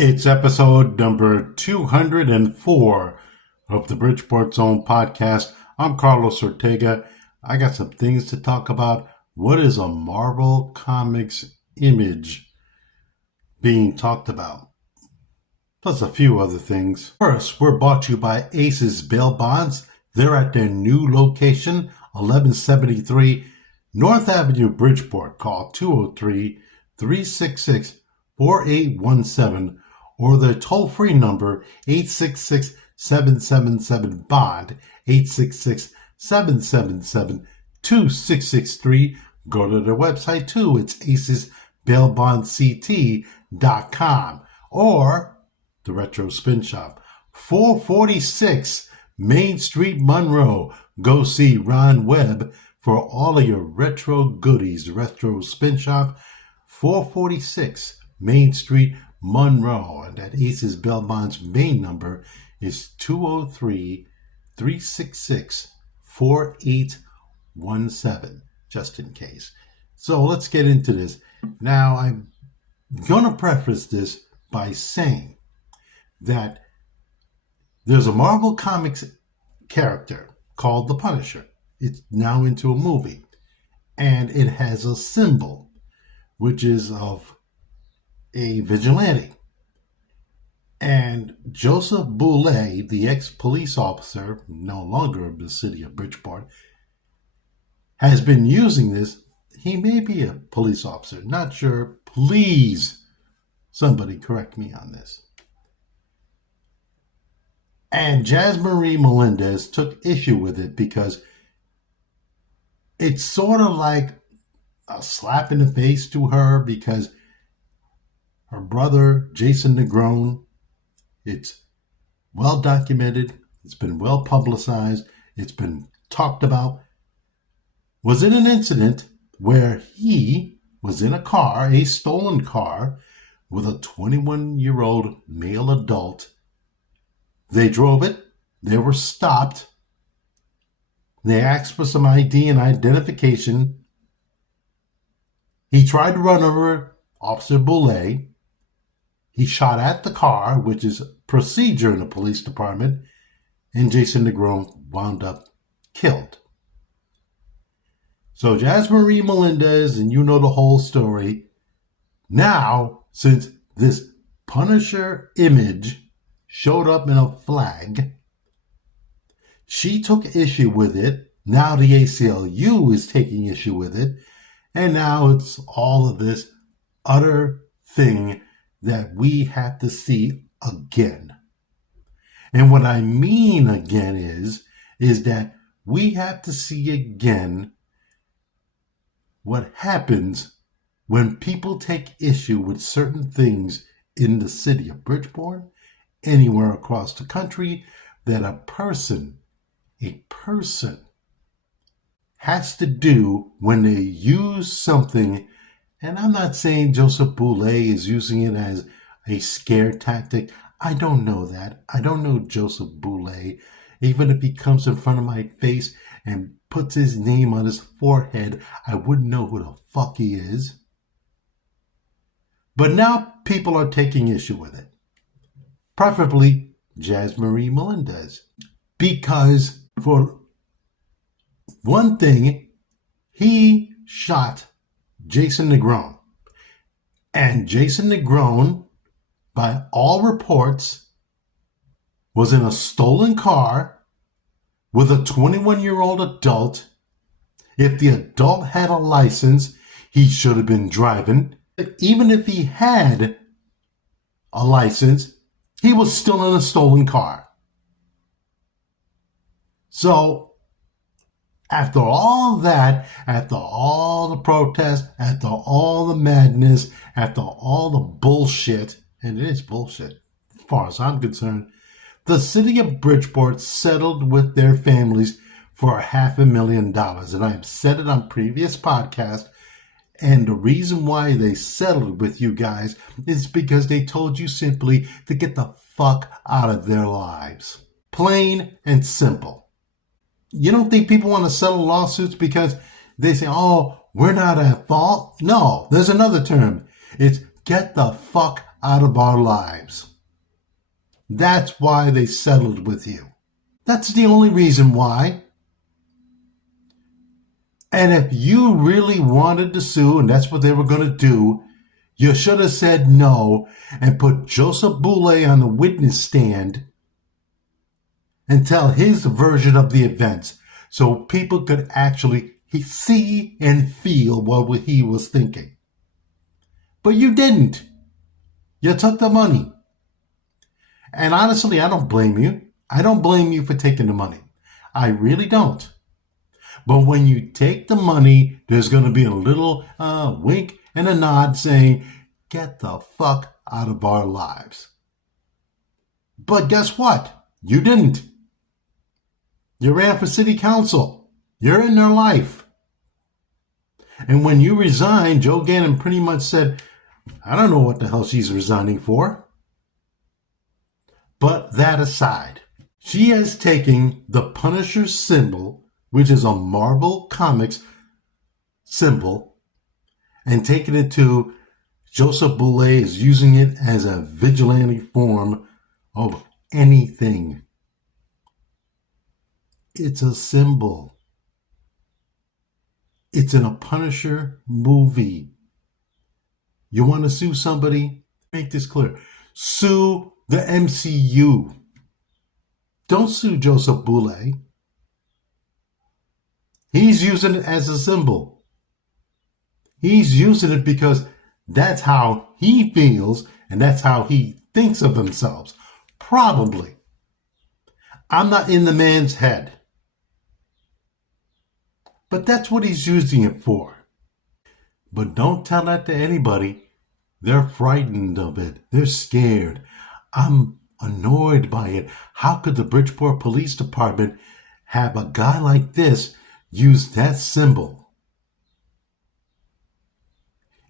It's episode number 204 of the Bridgeport Zone podcast. I'm Carlos Ortega. I got some things to talk about. What is a Marvel Comics image being talked about? Plus a few other things. First, we're brought to you by Aces Bail Bonds. They're at their new location, 1173 North Avenue, Bridgeport. Call 203-366-4817 or the toll-free number 866-777-BOND, 866-777-2663. Go to their website too. It's acesbailbondct.com or the Retro Spin Shop, 446 Main Street, Monroe. Go see Ron Webb for all of your retro goodies. Retro Spin Shop, 446 Main Street, Monroe. And that Aces Bail Bonds main number is 203-366-4817, just in case. So let's get into this. Now, I'm going to preface this by saying that there's a Marvel Comics character called the Punisher. It's now into a movie. And it has a symbol, which is of a vigilante. And Joseph Boulay, the ex-police officer, no longer of the city of Bridgeport, has been using this. He may be a police officer, not sure. Please, somebody correct me on this. And Jazz Marie Melendez took issue with it because it's sort of like a slap in the face to her because her brother, Jason Negron, it's well documented, it's been well publicized, it's been talked about, was in an incident where he was in a car, a stolen car, with a 21-year-old male adult. They drove it, they were stopped, they asked for some ID and identification. He tried to run over Officer Boulay. He shot at the car, which is procedure in the police department, and Jason Negron wound up killed. So Jazz Marie Melendez, and you know the whole story. Now, since this Punisher image showed up in a flag, she took issue with it. Now the ACLU is taking issue with it. And now it's all of this utter thing that we have to see again. And what I mean again is that we have to see again what happens when people take issue with certain things in the city of Bridgeport, anywhere across the country, that a person has to do when they use something. And I'm not saying Joseph Boulay is using it as a scare tactic. I don't know that. I don't know Joseph Boulay. Even if he comes in front of my face and puts his name on his forehead, I wouldn't know who the fuck he is. But now people are taking issue with it. Preferably Jazz Marie Melendez. Because for one thing, he shot Jason Negron. And Jason Negron, by all reports, was in a stolen car with a 21-year-old adult. If the adult had a license, he should have been driving. Even if he had a license, he was still in a stolen car. So, after all that, after all the protests, after all the madness, after all the bullshit, and it is bullshit as far as I'm concerned, the city of Bridgeport settled with their families for $500,000. And I've said it on previous podcasts, and the reason why they settled with you guys is because they told you simply to get the fuck out of their lives. Plain and simple. You don't think people want to settle lawsuits because they say, oh, we're not at fault? No, there's another term. It's get the fuck out of our lives. That's why they settled with you. That's the only reason why. And if you really wanted to sue, and that's what they were going to do, you should have said no and put Joseph Boulay on the witness stand and tell his version of the events so people could actually see and feel what he was thinking. But you didn't. You took the money. And honestly, I don't blame you. I don't blame you for taking the money. I really don't. But when you take the money, there's going to be a little wink and a nod saying, get the fuck out of our lives. But guess what? You didn't. You ran for city council. You're in their life. And when you resigned, Joe Gannon pretty much said, I don't know what the hell she's resigning for. But that aside, she has taken the Punisher symbol, which is a Marvel Comics symbol, and taken it to Joseph Boulay is using it as a vigilante form of anything. It's a symbol. It's in a Punisher movie. You want to sue somebody? Make this clear. Sue the MCU. Don't sue Joseph Boulay. He's using it as a symbol. He's using it because that's how he feels and that's how he thinks of himself. Probably. I'm not in the man's head. But that's what he's using it for. But don't tell that to anybody. They're frightened of it. They're scared. I'm annoyed by it. How could the Bridgeport Police Department have a guy like this use that symbol?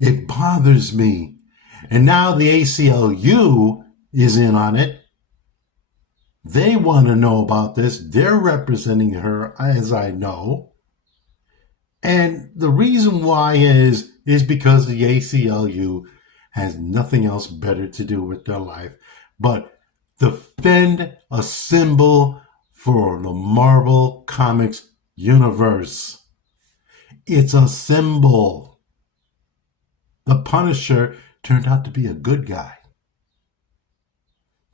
It bothers me. And now the ACLU is in on it. They want to know about this. They're representing her, as I know. And the reason why is because the ACLU has nothing else better to do with their life but defend a symbol for the Marvel Comics universe. It's a symbol. The Punisher turned out to be a good guy.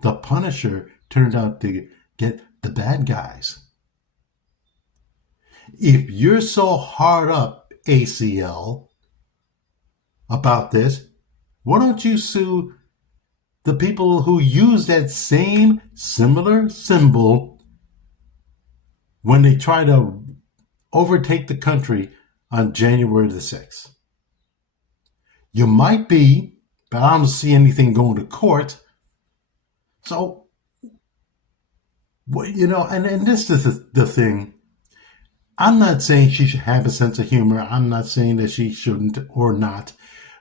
The Punisher turned out to get the bad guys. If you're so hard up, ACL, about this, why don't you sue the people who use that same similar symbol when they try to overtake the country on January the 6th? You might be, but I don't see anything going to court. So, and this is the thing. I'm not saying she should have a sense of humor. I'm not saying that she shouldn't or not.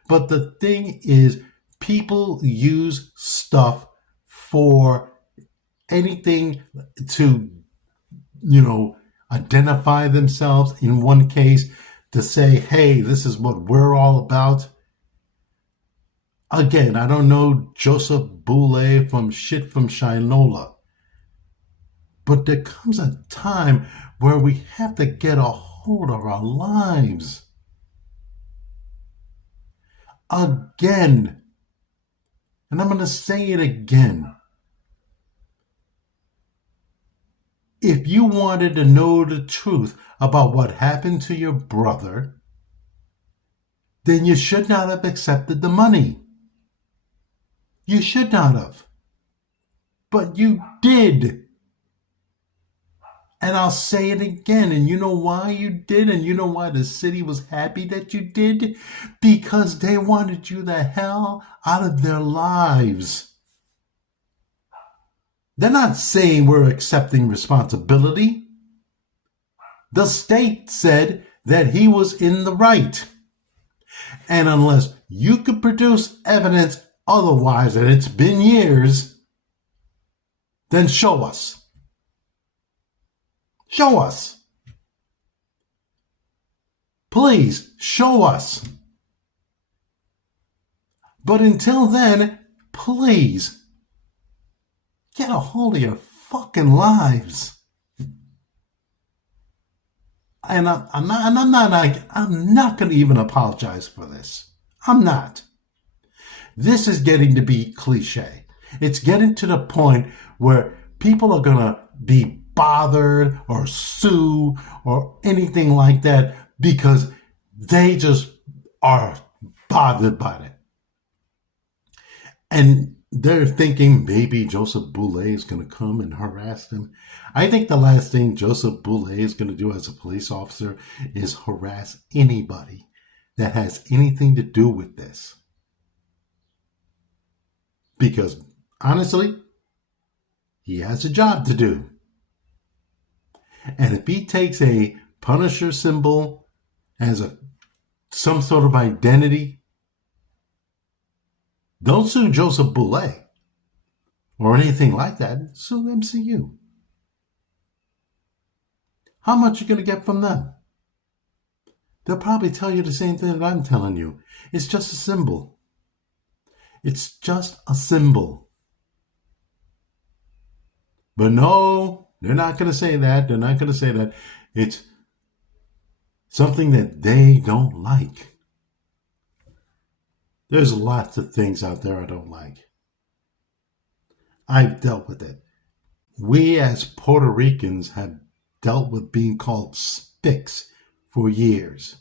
But the thing is, people use stuff for anything to, identify themselves. In one case, to say, hey, this is what we're all about. Again, I don't know Joseph Boulay from Shinola. But there comes a time where we have to get a hold of our lives. Again. And I'm going to say it again. If you wanted to know the truth about what happened to your brother, then you should not have accepted the money. You should not have. But you did. And I'll say it again. And you know why you did? And you know why the city was happy that you did? Because they wanted you the hell out of their lives. They're not saying we're accepting responsibility. The state said that he was in the right. And unless you could produce evidence otherwise, and it's been years, then show us. Show us. Please, show us. But until then, Please get a hold of your fucking lives. And I'm not going to even apologize for this. I'm not. This is getting to be cliche. It's getting to the point where people are going to be bothered or sue or anything like that because they just are bothered by it. And they're thinking maybe Joseph Boulay is going to come and harass them. I think the last thing Joseph Boulay is going to do as a police officer is harass anybody that has anything to do with this. Because, honestly, he has a job to do. And if he takes a Punisher symbol as some sort of identity, don't sue Joseph Boulay or anything like that. Sue MCU. How much are you going to get from them? They'll probably tell you the same thing that I'm telling you. It's just a symbol. It's just a symbol. But no, they're not going to say that. They're not going to say that. It's something that they don't like. There's lots of things out there I don't like. I've dealt with it. We as Puerto Ricans have dealt with being called spics for years.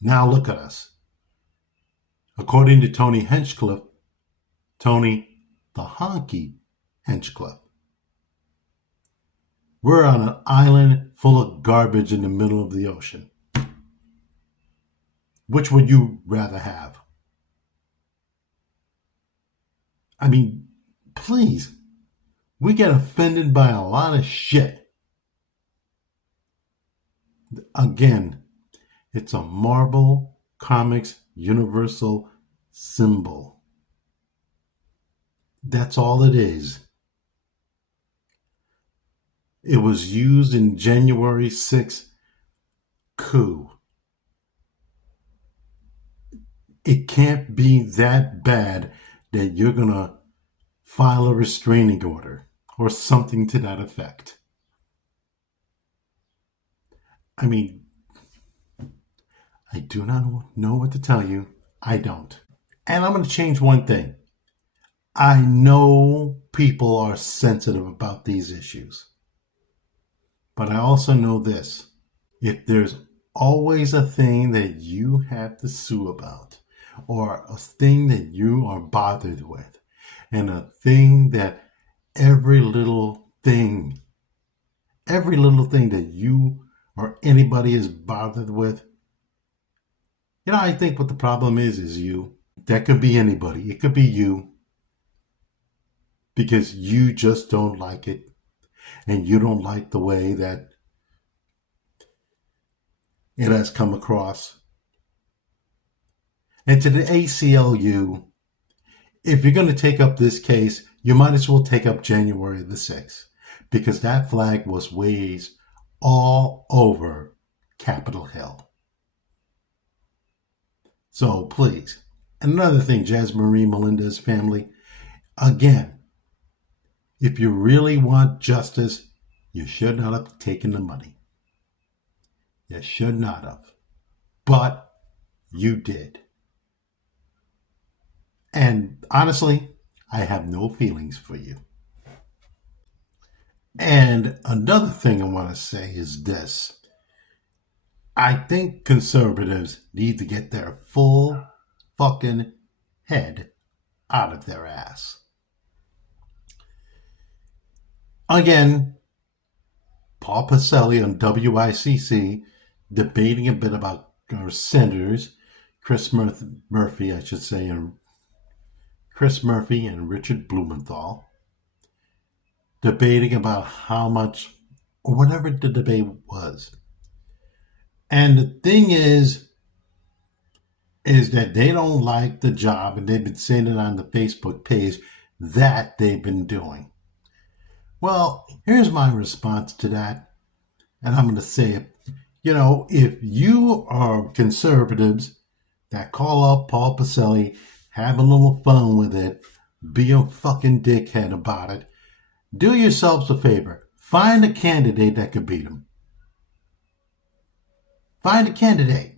Now look at us. According to Tony Hinchcliffe, Tony the Honky Hinchcliffe, we're on an island full of garbage in the middle of the ocean. Which would you rather have? I mean, please. We get offended by a lot of shit. Again, it's a Marvel Comics Universal symbol. That's all it is. It was used in January 6th coup. It can't be that bad that you're going to file a restraining order or something to that effect. I mean, I do not know what to tell you. I don't. And I'm going to change one thing. I know people are sensitive about these issues. But I also know this. If there's always a thing that you have to sue about, or a thing that you are bothered with, and a thing that every little thing that you or anybody is bothered with, I think what the problem is you. That could be anybody. It could be you. Because you just don't like it. And you don't like the way that it has come across. And to the ACLU, if you're going to take up this case, you might as well take up January the 6th. Because that flag was waved all over Capitol Hill. So please. And another thing, Jasmine Marie Melendez family, again, if you really want justice, you should not have taken the money. You should not have. But you did. And honestly, I have no feelings for you. And another thing I want to say is this. I think conservatives need to get their full fucking head out of their ass. Again, Paul Pacelli on WICC debating a bit about our senators, Chris Murphy and Richard Blumenthal, debating about how much, or whatever the debate was. And the thing is that they don't like the job, and they've been saying it on the Facebook page, that they've been doing. Well, here's my response to that, and I'm going to say it. If you are conservatives that call up Paul Pacelli, have a little fun with it, be a fucking dickhead about it. Do yourselves a favor. Find a candidate that could beat him. Find a candidate.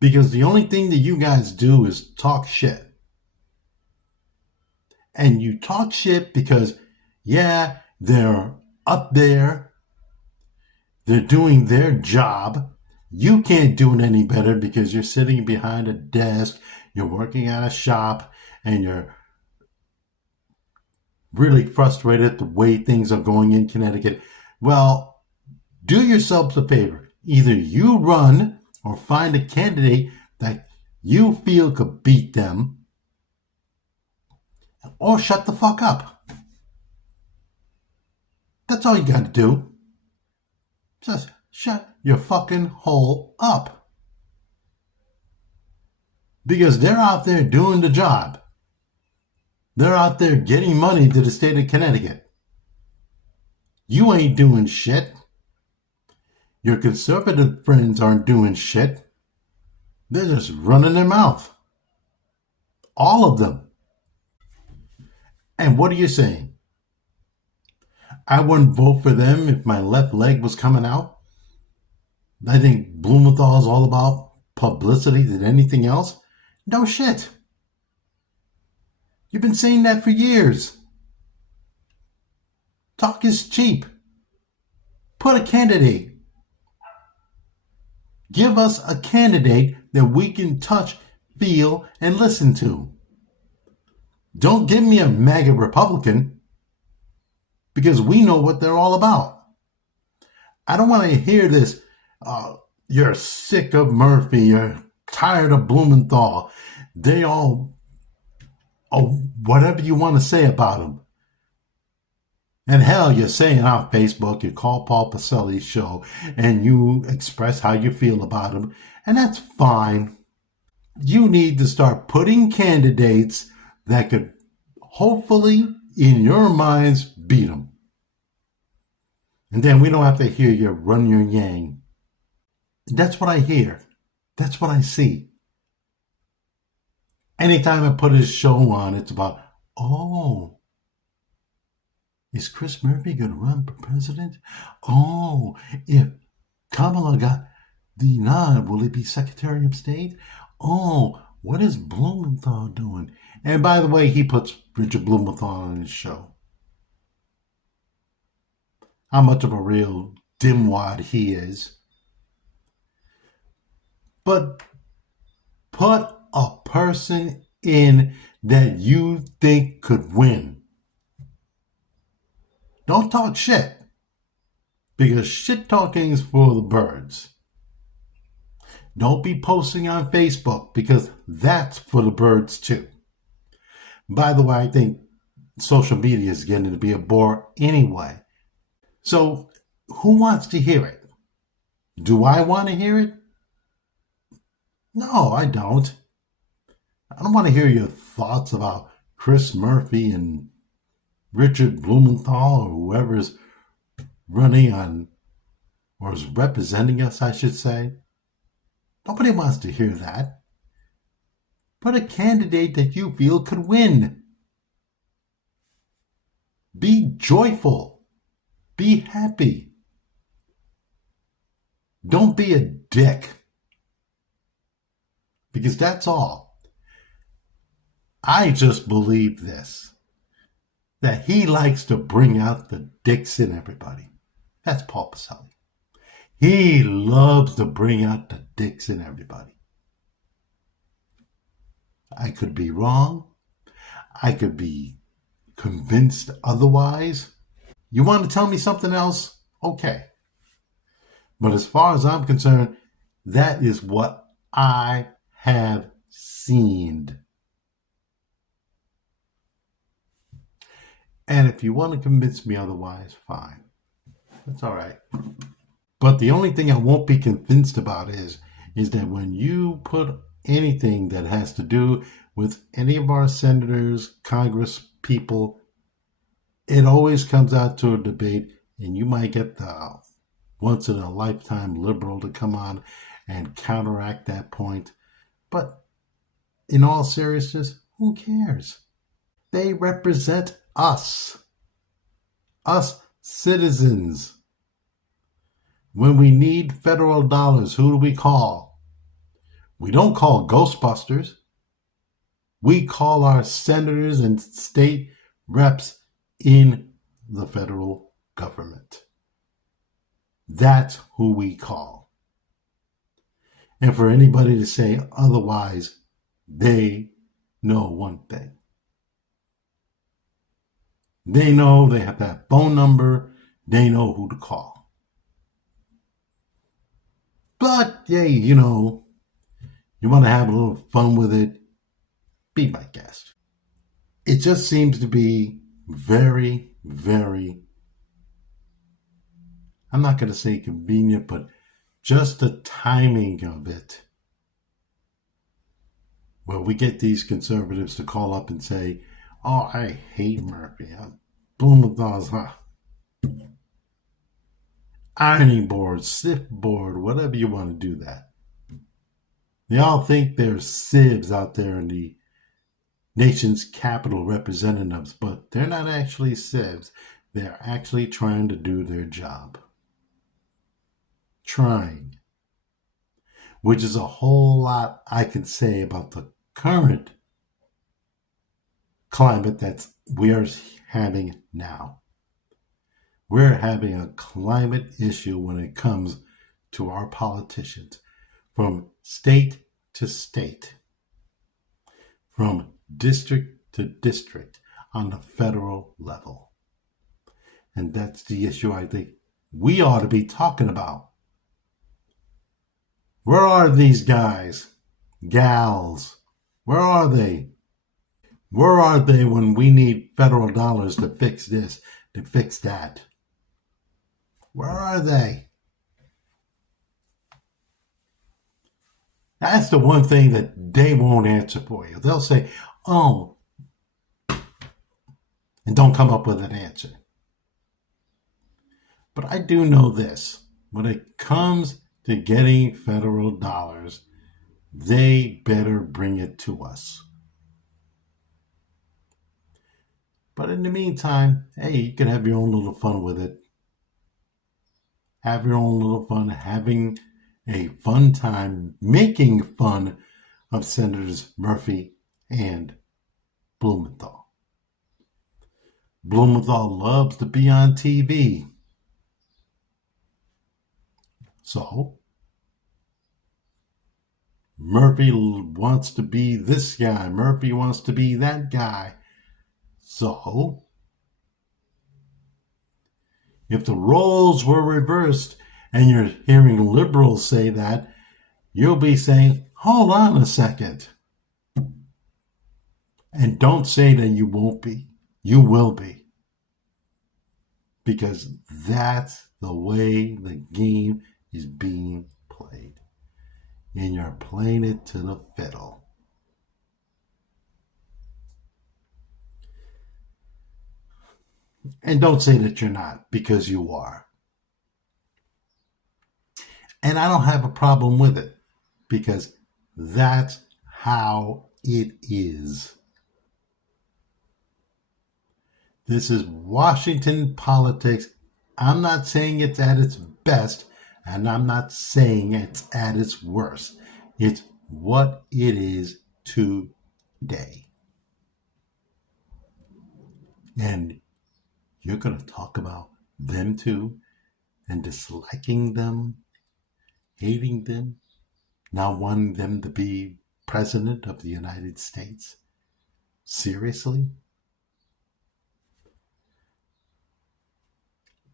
Because the only thing that you guys do is talk shit. And you talk shit because, yeah, they're up there. They're doing their job. You can't do it any better because you're sitting behind a desk, you're working at a shop, and you're really frustrated at the way things are going in Connecticut. Well, do yourselves a favor. Either you run or find a candidate that you feel could beat them, or shut the fuck up. That's all you got to do. Just shut your fucking hole up. Because they're out there doing the job. They're out there getting money to the state of Connecticut. You ain't doing shit. Your conservative friends aren't doing shit. They're just running their mouth. All of them. And what are you saying? I wouldn't vote for them if my left leg was coming out? I think Blumenthal is all about publicity than anything else? No shit. You've been saying that for years. Talk is cheap. Put a candidate. Give us a candidate that we can touch, feel, and listen to. Don't give me a MAGA Republican, because we know what they're all about. I don't want to hear this, you're sick of Murphy, you're tired of Blumenthal. They all, whatever you want to say about them. And hell, you're saying on Facebook, you call Paul Pacelli's show, and you express how you feel about him, and that's fine. You need to start putting candidates that could hopefully, in your minds, beat them. And then we don't have to hear you run your yang. That's what I hear. That's what I see. Anytime I put his show on, it's about, oh, is Chris Murphy going to run for president? Oh, if Kamala got the nod, will he be Secretary of State? Oh, what is Blumenthal doing? And by the way, he puts Richard Blumenthal on his show. How much of a real dimwad he is. But put a person in that you think could win. Don't talk shit. Because shit talking is for the birds. Don't be posting on Facebook because that's for the birds too. By the way, I think social media is getting to be a bore anyway. So who wants to hear it? Do I want to hear it? No, I don't. I don't want to hear your thoughts about Chris Murphy and Richard Blumenthal or whoever is running on, or is representing us, I should say. Nobody wants to hear that. Put a candidate that you feel could win. Be joyful. Be happy. Don't be a dick. Because that's all. I just believe this. That he likes to bring out the dicks in everybody. That's Paul Pacelli. He loves to bring out the dicks in everybody. I could be wrong. I could be convinced otherwise. You want to tell me something else? Okay. But as far as I'm concerned, that is what I have seen. And if you want to convince me otherwise, fine. That's all right. But the only thing I won't be convinced about is that when you put anything that has to do with any of our senators, Congress people, it always comes out to a debate, and you might get the once-in-a-lifetime liberal to come on and counteract that point. But in all seriousness, who cares? They represent us citizens. When we need federal dollars, who do we call? We don't call Ghostbusters. We call our senators and state reps in the federal government. That's who we call. And for anybody to say otherwise, they know one thing. They know they have that phone number. They know who to call. But, hey, you want to have a little fun with it, be my guest. It just seems to be very, very, I'm not going to say convenient, but just the timing of it. Well, we get these conservatives to call up and say, oh, I hate Murphy. Blumenthal's, ironing board, sift board, whatever you want to do that. They all think they're sieves out there in the nation's capital representatives, but they're not actually sieves. They're actually trying to do their job. Trying. Which is a whole lot I can say about the current climate that we are having now. We're having a climate issue when it comes to our politicians, from state to state, from district to district on the federal level. And that's the issue I think we ought to be talking about. Where are these guys, gals? Where are they? Where are they when we need federal dollars to fix this, to fix that? Where are they? That's the one thing that they won't answer for you. They'll say, oh, and don't come up with an answer. But I do know this. When it comes to getting federal dollars, they better bring it to us. But in the meantime, hey, you can have your own little fun with it. Have your own little fun, having a fun time, making fun of Senators Murphy and Blumenthal. Blumenthal loves to be on TV. So, Murphy wants to be this guy. Murphy wants to be that guy. So, if the roles were reversed and you're hearing liberals say that, you'll be saying, hold on a second. And don't say that you won't be. You will be. Because that's the way the game is being played. And you're playing it to the fiddle. And don't say that you're not, because you are. And I don't have a problem with it, because that's how it is. This is Washington politics. I'm not saying it's at its best, and I'm not saying it's at its worst. It's what it is today. And you're going to talk about them too, and disliking them, hating them, not wanting them to be president of the United States. Seriously?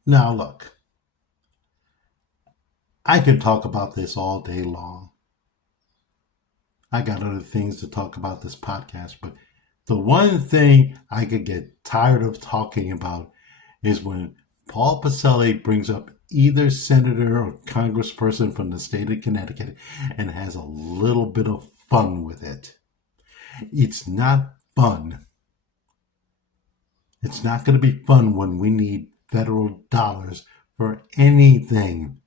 Now look, I could talk about this all day long. I got other things to talk about this podcast, but the one thing I could get tired of talking about is when Paul Pacelli brings up either senator or congressperson from the state of Connecticut and has a little bit of fun with it. It's not fun. It's not going to be fun when we need federal dollars for anything,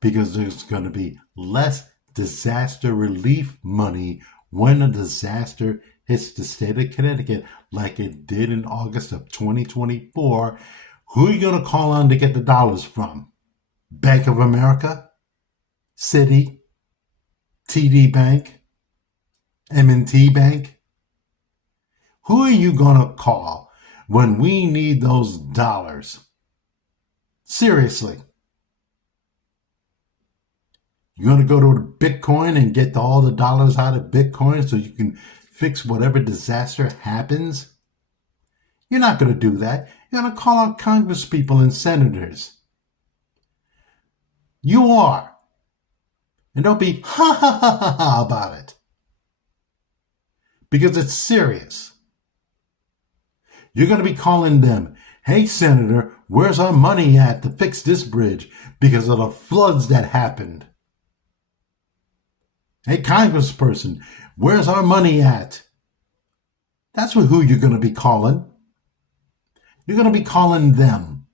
because there's going to be less disaster relief money when a disaster hits the state of Connecticut like it did in August of 2024, who are you going to call on to get the dollars from? Bank of America? Citi? TD Bank? M&T Bank? Who are you going to call when we need those dollars? Seriously. You're going to go to Bitcoin and get all the dollars out of Bitcoin so you can fix whatever disaster happens? You're not going to do that. You're going to call out congresspeople and senators. You are. And don't be ha ha ha ha ha about it. Because it's serious. You're going to be calling them, hey, Senator, where's our money at to fix this bridge because of the floods that happened? Hey, congressperson, where's our money at? That's who you're going to be calling. You're going to be calling them.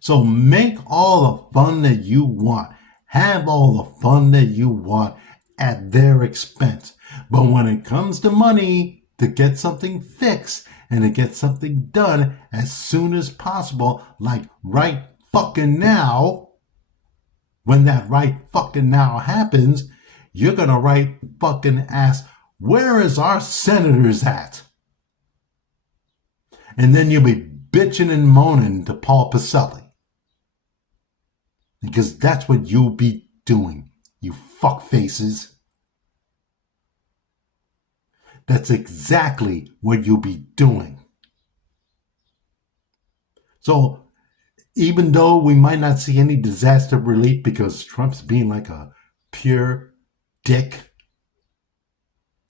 So make all the fun that you want. Have all the fun that you want at their expense. But when it comes to money to get something fixed and to get something done as soon as possible, like right fucking now, when that right fucking now happens, you're going to right fucking ask, where is our senators at? And then you'll be bitching and moaning to Paul Pacelli. Because that's what you'll be doing, you fuckfaces. That's exactly what you'll be doing. So, even though we might not see any disaster relief because Trump's being like a pure dick,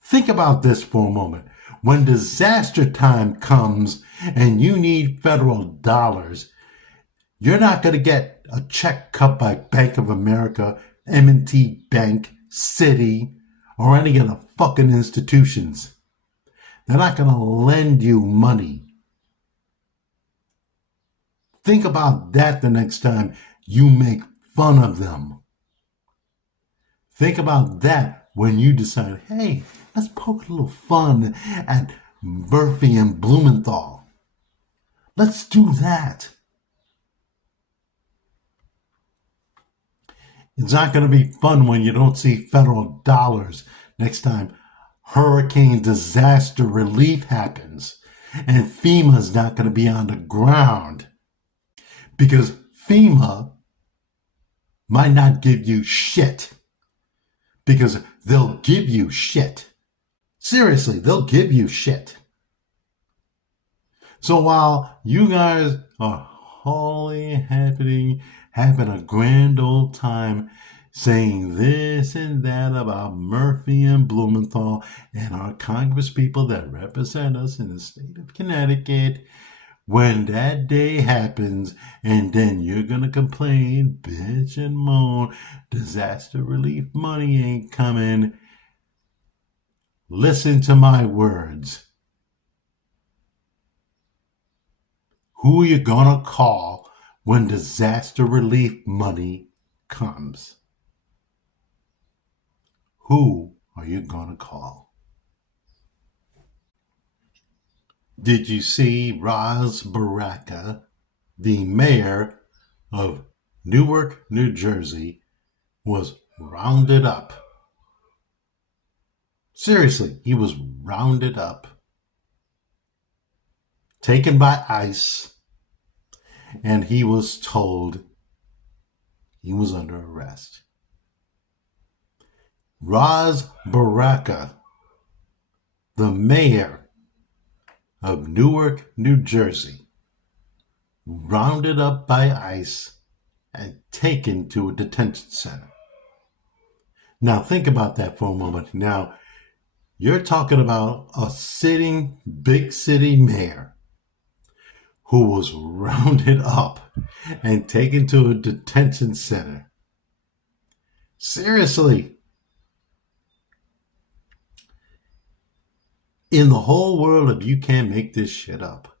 think about this for a moment. When disaster time comes and you need federal dollars, you're not going to get a check cut by Bank of America, M&T Bank, Citi, or any of the fucking institutions. They're not going to lend you money. Think about that the next time you make fun of them. Think about that when you decide, hey, let's poke a little fun at Murphy and Blumenthal. Let's do that. It's not going to be fun when you don't see federal dollars next time hurricane disaster relief happens and FEMA's not going to be on the ground because FEMA might not give you shit because they'll give you shit. Seriously, they'll give you shit. So while you guys are having a grand old time saying this and that about Murphy and Blumenthal and our Congress people that represent us in the state of Connecticut, when that day happens and then you're going to complain, bitch and moan, disaster relief money ain't coming, listen to my words. Who are you going to call when disaster relief money comes? Who are you going to call? Did you see Ras Baraka, the mayor of Newark, New Jersey, was rounded up? Seriously, he was rounded up, taken by ICE, and he was told he was under arrest. Ras Baraka, the mayor of Newark, New Jersey, rounded up by ICE and taken to a detention center. Now think about that for a moment. Now, you're talking about a sitting big city mayor who was rounded up and taken to a detention center. Seriously. In the whole world, if you can't make this shit up,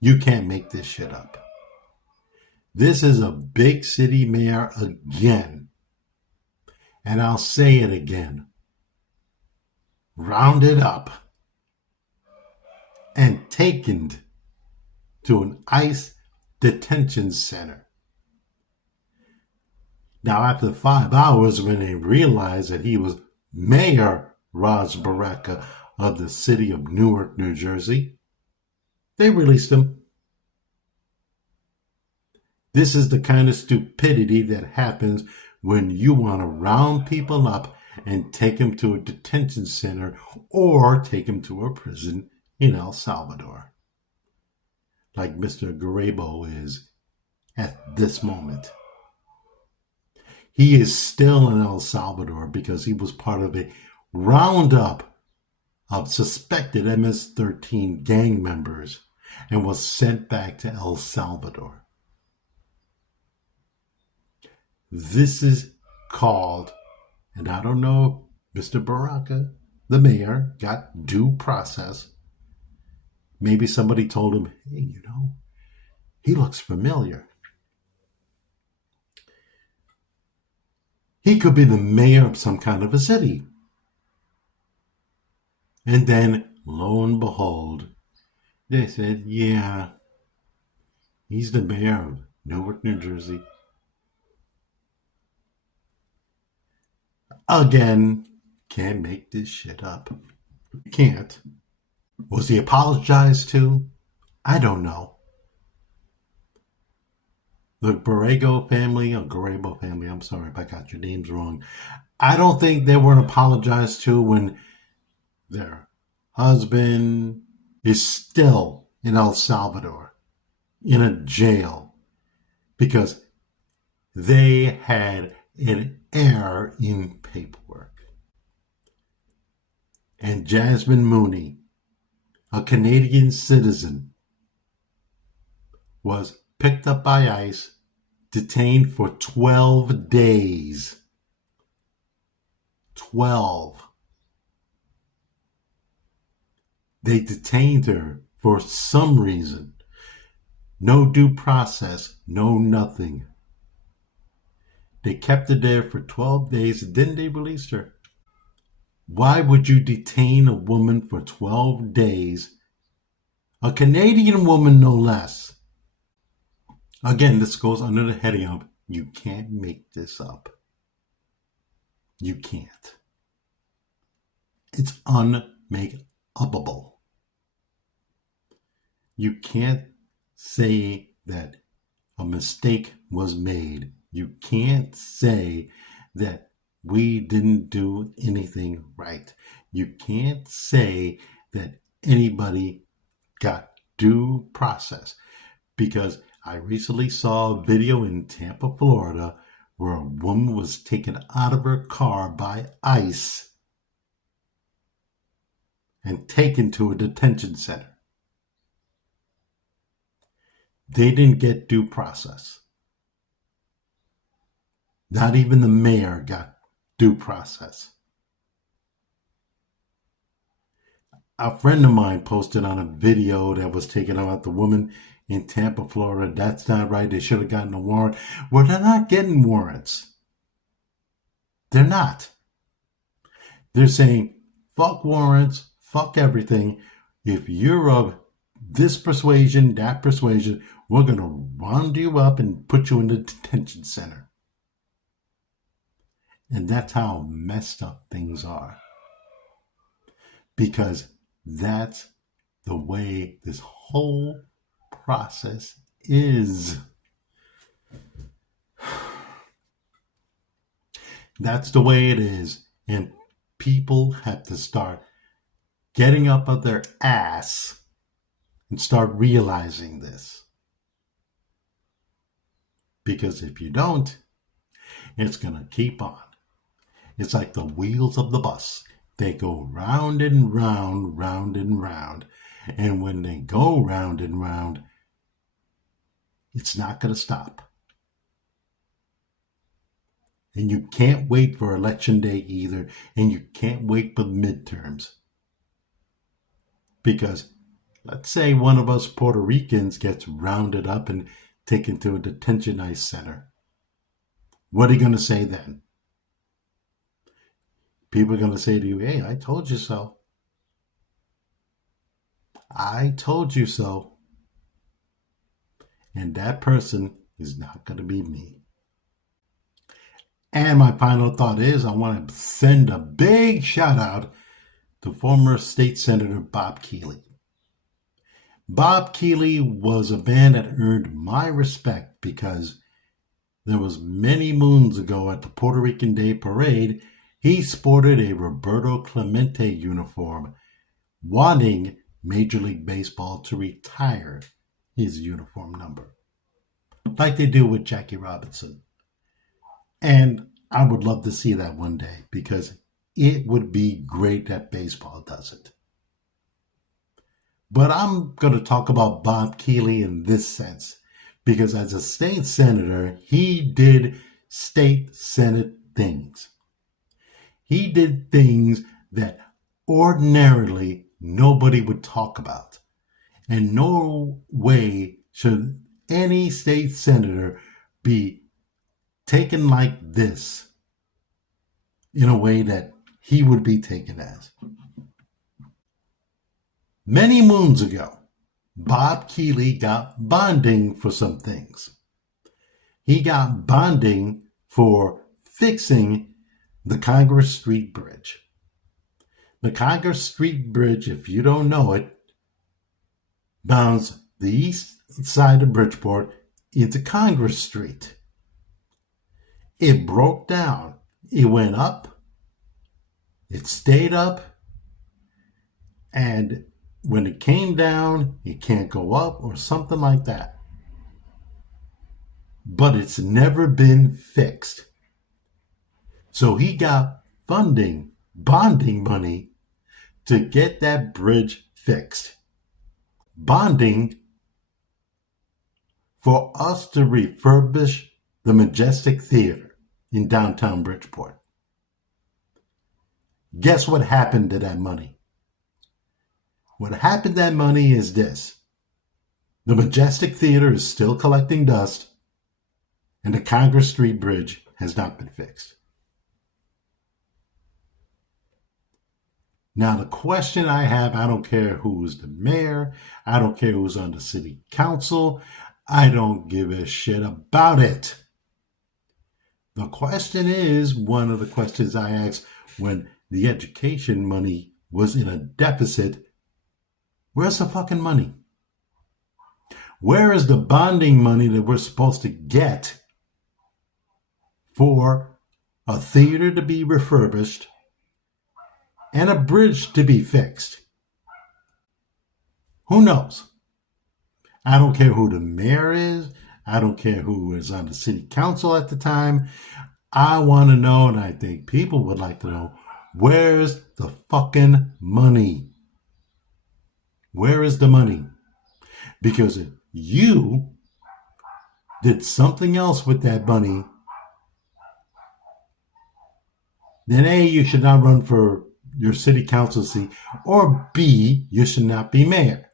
you can't make this shit up. This is a big city mayor again. And I'll say it again. rounded up and taken to an ICE detention center. Now, after 5 hours, when they realized that he was Mayor Raj Baraka of the city of Newark, New Jersey, they released him. This is the kind of stupidity that happens when you want to round people up and take them to a detention center or take them to a prison in El Salvador, like Mr. Garabo is at this moment. He is still in El Salvador because he was part of a roundup of suspected MS-13 gang members and was sent back to El Salvador. This is called, and I don't know if Mr. Baraka, the mayor, got due process. Maybe somebody told him, hey, he looks familiar. He could be the mayor of some kind of a city. And then, lo and behold, they said, yeah, he's the mayor of Newark, New Jersey. Again, can't make this shit up. Can't. Was he apologized to? I don't know. The Garabo family, I'm sorry if I got your names wrong. I don't think they were apologized to when their husband is still in El Salvador, in a jail, because they had an error in paperwork. And Jasmine Mooney, a Canadian citizen, was picked up by ICE, detained for 12 days. 12. They detained her for some reason. No due process, no nothing. They kept her there for 12 days, and then they released her. Why would you detain a woman for 12 days? A Canadian woman, no less. Again, this goes under the heading of, you can't make this up. You can't. It's unmakeupable. You can't say that a mistake was made. You can't say that we didn't do anything right. You can't say that anybody got due process, because I recently saw a video in Tampa, Florida, where a woman was taken out of her car by ICE and taken to a detention center. They didn't get due process. Not even the mayor got due process. A friend of mine posted on a video that was taken about the woman in Tampa, Florida. That's not right. They should have gotten a warrant. Well, they're not getting warrants. They're not. They're saying, fuck warrants, fuck everything. If you're of this persuasion, that persuasion, we're going to round you up and put you in the detention center. And that's how messed up things are. Because that's the way this whole process is. That's the way it is. And people have to start getting up on their ass and start realizing this. Because if you don't, it's going to keep on. It's like the wheels of the bus. They go round and round, round and round. And when they go round and round, it's not going to stop. And you can't wait for election day either. And you can't wait for the midterms. Because let's say one of us Puerto Ricans gets rounded up and taken to a detention ICE center. What are you going to say then? people are going to say to you, hey, I told you so. I told you so. And that person is not going to be me. And my final thought is I want to send a big shout out to former State Senator Bob Keeley. Bob Keeley was a man that earned my respect because there was many moons ago at the Puerto Rican Day Parade, he sported a Roberto Clemente uniform, wanting Major League Baseball to retire his uniform number, like they do with Jackie Robinson. And I would love to see that one day because it would be great that baseball does it. But I'm going to talk about Bob Keeley in this sense because as a state senator, he did state senate things. He did things that ordinarily nobody would talk about. And no way should any state senator be taken like this in a way that he would be taken as. Many moons ago, Bob Keeley got bonding for some things. He got bonding for fixing the Congress Street Bridge. The Congress Street Bridge, if you don't know it, bounds the east side of Bridgeport into Congress Street. It broke down. It went up. It stayed up. And when it came down, it can't go up or something like that. But it's never been fixed. So he got funding, bonding money to get that bridge fixed. Bonding for us to refurbish the Majestic Theater in downtown Bridgeport. Guess what happened to that money? What happened to that money is this. The Majestic Theater is still collecting dust, and the Congress Street Bridge has not been fixed. Now, the question I have, I don't care who's the mayor, I don't care who's on the city council, I don't give a shit about it. The question is, one of the questions I asked when the education money was in a deficit, where's the fucking money? Where is the bonding money that we're supposed to get for a theater to be refurbished and a bridge to be fixed? Who knows? I don't care who the mayor is. I don't care who is on the city council at the time. I want to know, and I think people would like to know, where's the fucking money? Where is the money? Because if you did something else with that money, then A, you should not run for your city council seat, or B, you should not be mayor.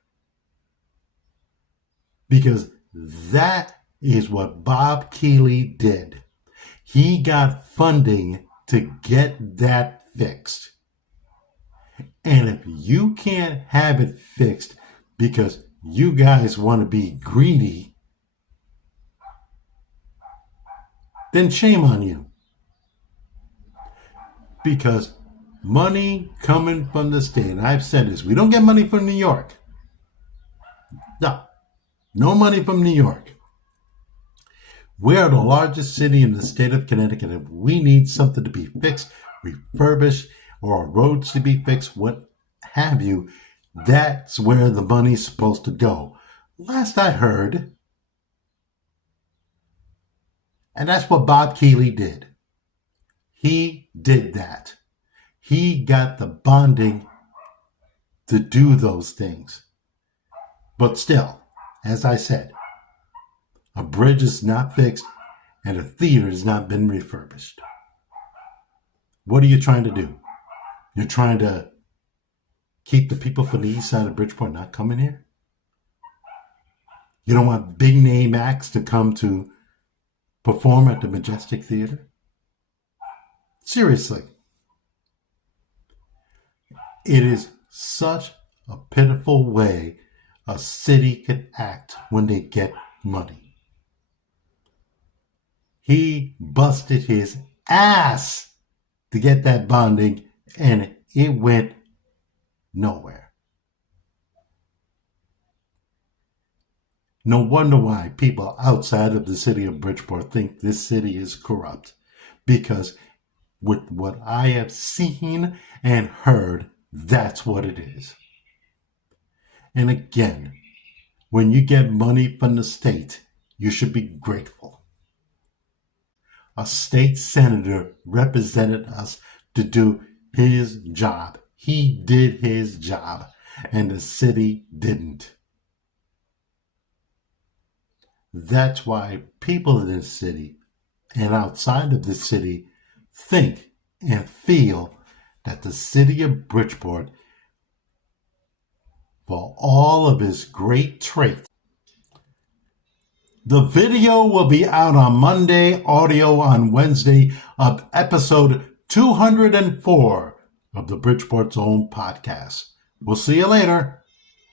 Because that is what Bob Keeley did. He got funding to get that fixed. And if you can't have it fixed because you guys want to be greedy, then shame on you. Because money coming from the state, and I've said this, we don't get money from New York. No money from New York. We are the largest city in the state of Connecticut. If we need something to be fixed, refurbished, or roads to be fixed, what have you, that's where the money's supposed to go. Last I heard. And that's what Bob Keeley did. He did that. He got the bonding to do those things. But still, as I said, a bridge is not fixed and a theater has not been refurbished. What are you trying to do? You're trying to keep the people from the east side of Bridgeport not coming here? You don't want big name acts to come to perform at the Majestic Theater? Seriously. It is such a pitiful way a city can act when they get money. He busted his ass to get that bonding, and it went nowhere. No wonder why people outside of the city of Bridgeport think this city is corrupt. Because with what I have seen and heard, that's what it is. And again, when you get money from the state, you should be grateful. A state senator represented us to do his job. He did his job, and the city didn't. That's why people in this city and outside of the city think and feel that the city of Bridgeport, for all of its great traits, the video will be out on Monday, audio on Wednesday of episode 204 of the Bridgeport Zone podcast. We'll see you later.